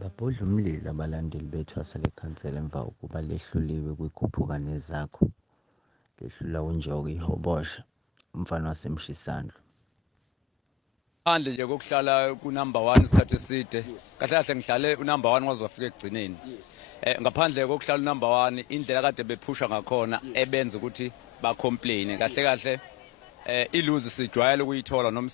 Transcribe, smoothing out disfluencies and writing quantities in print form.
Babudla umlilo abalandeli bethwasa lekhansela emva kokuba lehluliwe kwiKhuphukani Ezakho lehlula uNjoko Ihobosha, umfana waseMshisandlo. Phandle nje kokuhlala kunumber 1 isikhathi eside kahle kahle ngihlale unumber 1 kwaze wafika ekugcineni. Ngaphandle kokuhlala unumber 1 indlela kade bephusha ngakhona ebenza ukuthi ba complain kahle kahle iluzi sijwayele ukuyithola noma